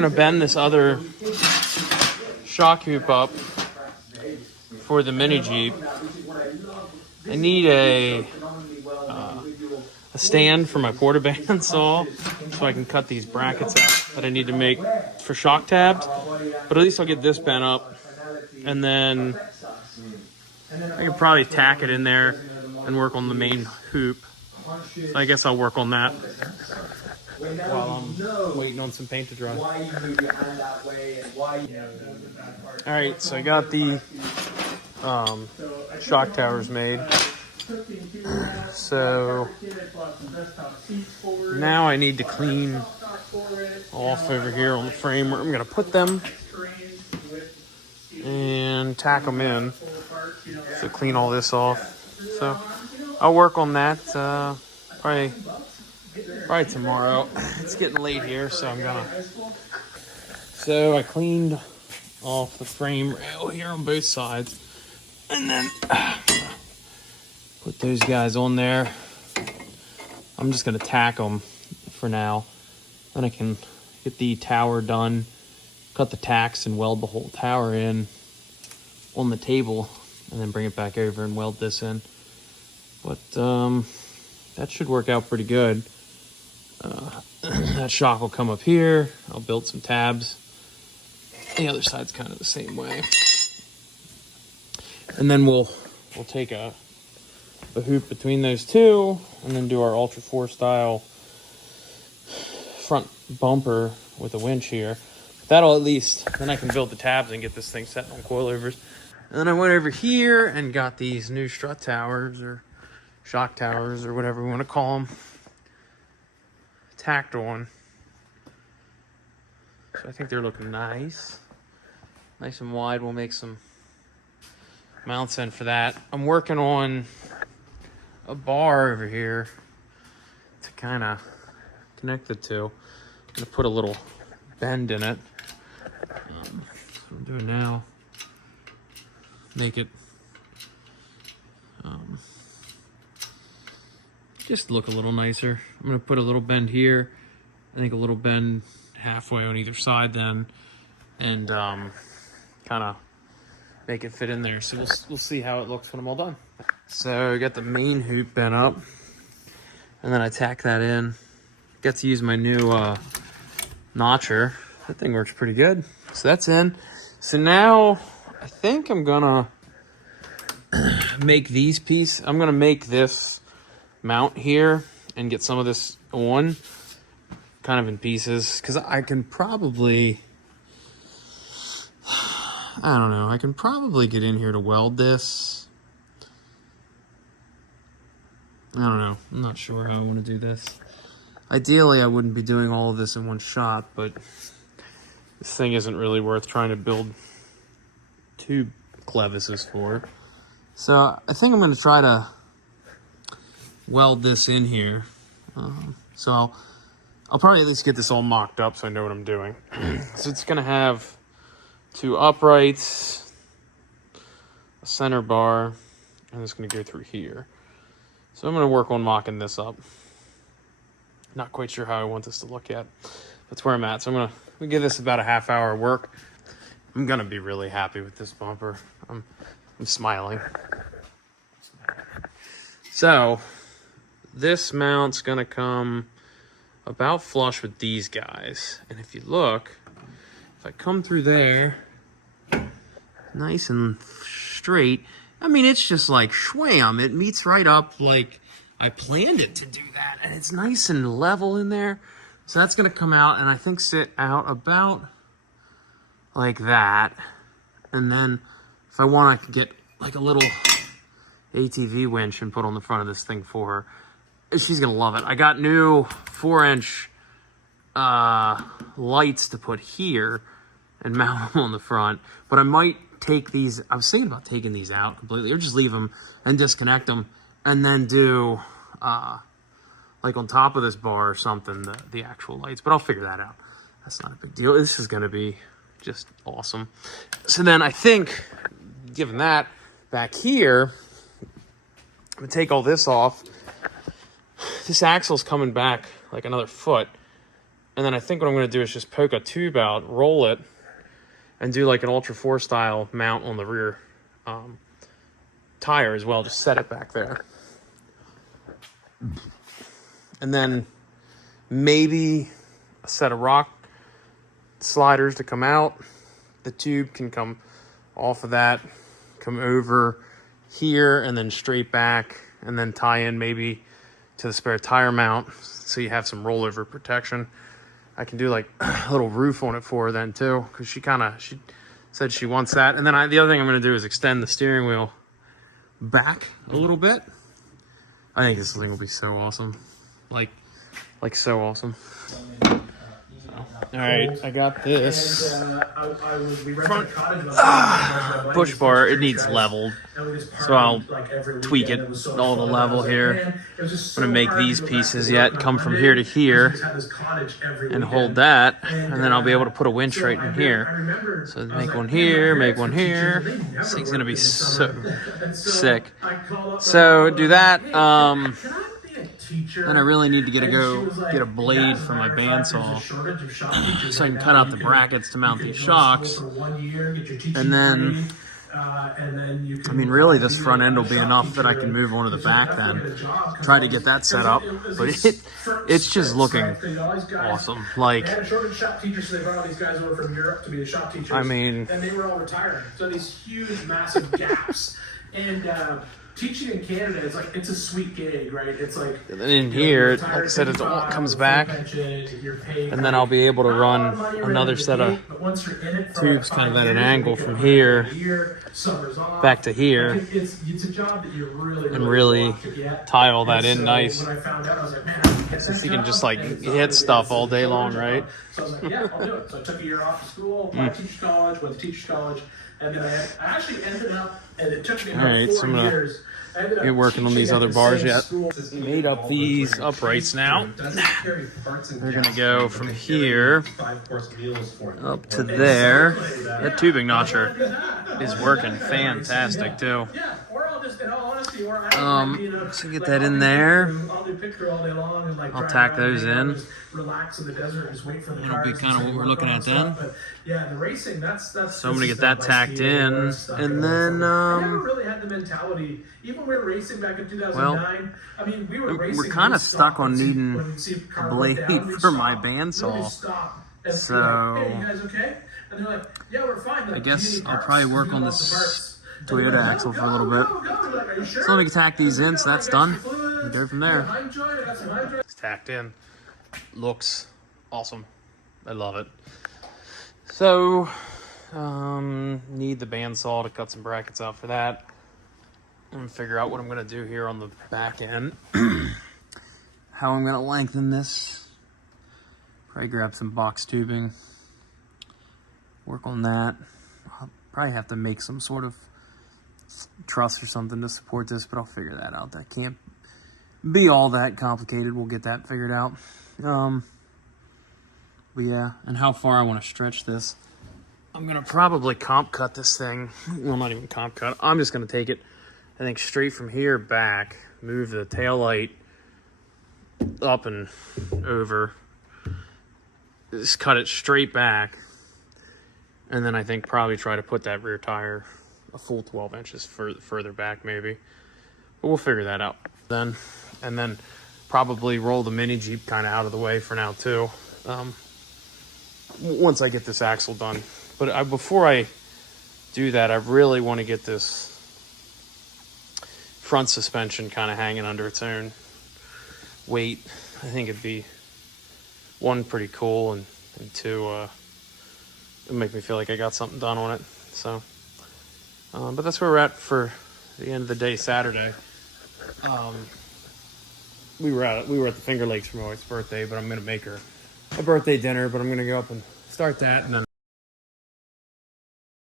going to bend this other shock hoop up for the mini Jeep. I need a stand for my portaband saw so I can cut these brackets out that I need to make for shock tabs. But at least I'll get this bent up, and then I can probably tack it in there and work on the main hoop. So I guess I'll work on that while I'm waiting on some paint to dry. Alright, so I got the shock towers made. So now I need to clean off over here on the frame where I'm going to put them and tack them in. So clean all this off. So I'll work on that probably tomorrow. It's getting late here, so So I cleaned off the frame rail here on both sides, and then put those guys on there. I'm just gonna tack them for now. Then I can get the tower done, cut the tacks, and weld the whole tower in on the table, and then bring it back over and weld this in. But that should work out pretty good. That shock will come up here. I'll build some tabs. The other side's kind of the same way. And then we'll take a hoop between those two, and then do our Ultra 4 style front bumper with a winch here. That'll at least, then I can build the tabs and get this thing set on coilovers. And then I went over here and got these new strut towers, or shock towers, or whatever we want to call them, tacked on. So I think they're looking nice and wide. We'll make some mounts in for that. I'm working on a bar over here to kind of connect the two. I'm gonna put a little bend in it. That's what I'm doing now. Make it just look a little nicer. I'm gonna put a little bend here. I think a little bend halfway on either side then, and kind of make it fit in there. So we'll see how it looks when I'm all done. So I got the main hoop bent up, and then I tack that in. Get to use my new notcher. That thing works pretty good. So that's in. So now I think I'm gonna make these pieces. I'm gonna make this mount here and get some of this on kind of in pieces, because I can probably, I don't know, I can probably get in here to weld this. I don't know, I'm not sure how I want to do this. Ideally I wouldn't be doing all of this in one shot, but this thing isn't really worth trying to build two clevises for. So I think I'm going to try to weld this in here. So I'll probably at least get this all mocked up so I know what I'm doing. So it's going to have two uprights, a center bar, and it's going to go through here. So I'm going to work on mocking this up. Not quite sure how I want this to look yet. That's where I'm at. So I'm going to give this about a half hour of work. I'm going to be really happy with this bumper. I'm smiling. So this mount's going to come about flush with these guys. And if you look, if I come through there, nice and straight, I mean, it's just like shwam. It meets right up like I planned it to do that. And it's nice and level in there. So that's going to come out and I think sit out about like that. And then if I want, I can get like a little ATV winch and put on the front of this thing for her. She's going to love it. I got new 4-inch lights to put here and mount them on the front. But I might take these, I was thinking about taking these out completely or just leave them and disconnect them and then do like on top of this bar or something, the actual lights. But I'll figure that out. That's not a big deal. This is going to be just awesome. So then I think, given that, back here, I'm going to take all this off. This axle's coming back like another foot. And then I think what I'm going to do is just poke a tube out, roll it, and do like an Ultra 4 style mount on the rear tire as well. Just set it back there. And then maybe a set of rock sliders to come out. The tube can come off of that, come over here, and then straight back, and then tie in maybe to the spare tire mount so you have some rollover protection. I can do like a little roof on it for her then too, because she said she wants that. And then the other thing I'm going to do is extend the steering wheel back a little bit. I think this thing will be so awesome. Like so awesome. All right, I got this front push bar. It needs leveled, so I'll tweak it all to level here. I'm gonna make these pieces yet come from here to here and hold that, and then I'll be able to put a winch right in here. So make one here, make one here. This thing's gonna be so sick. So do that. Then I really need to get a blade for my bandsaw so I can cut out the brackets to mount these shocks. And then, I mean, really this front end will be enough that I can move onto the back then. Try to get that set up, but it's just looking awesome. Like, I mean, and they were all retiring. So these huge, massive gaps. And teaching in Canada is like, it's a sweet gig, right? It's like, and in here, like I said, it all comes back, and then I'll be able to run another set of tubes kind of at an angle from here back to here, and really tie all that in nice. So you can just like hit stuff all day long, right? So I was like, yeah, I'll do it. So I took a year off of school, applied to teacher's college, went to teacher's college, and then I actually ended up, and it took me about 4 years. Get working on these other bars yet. Made up these uprights now. We're gonna go from here up to there. That tubing notcher is working fantastic too. So get that in there. I'll tack those in. It'll be kind of what we're looking at then. So I'm gonna get that tacked in, and then well, we're kind of stuck on needing a blade for my bandsaw. So I guess I'll probably work on this Toyota axle for a little bit. So let me tack these in, so that's done. And go from there. It's tacked in. Looks awesome. I love it. So, need the bandsaw to cut some brackets out for that. I'm gonna figure out what I'm gonna do here on the back end. How I'm gonna lengthen this. Probably grab some box tubing. Work on that. I'll probably have to make some sort of truss or something to support this, but I'll figure that out. That can't be all that complicated. We'll get that figured out. But yeah, and how far I want to stretch this. I'm gonna probably comp cut this thing. Well, not even comp cut. I'm just gonna take it, I think, straight from here back, move the tail light up and over, just cut it straight back, and then I think probably try to put that rear tire a full 12 inches further back maybe. But we'll figure that out then. And then probably roll the mini Jeep kind of out of the way for now too, once I get this axle done. But before I do that, I really want to get this front suspension kind of hanging under its own weight. I think it'd be, one, pretty cool, and two, it'd make me feel like I got something done on it. So, but that's where we're at for the end of the day, Saturday. We were at the Finger Lakes for my wife's birthday, but I'm gonna make her a birthday dinner. But I'm gonna go up and start that, and then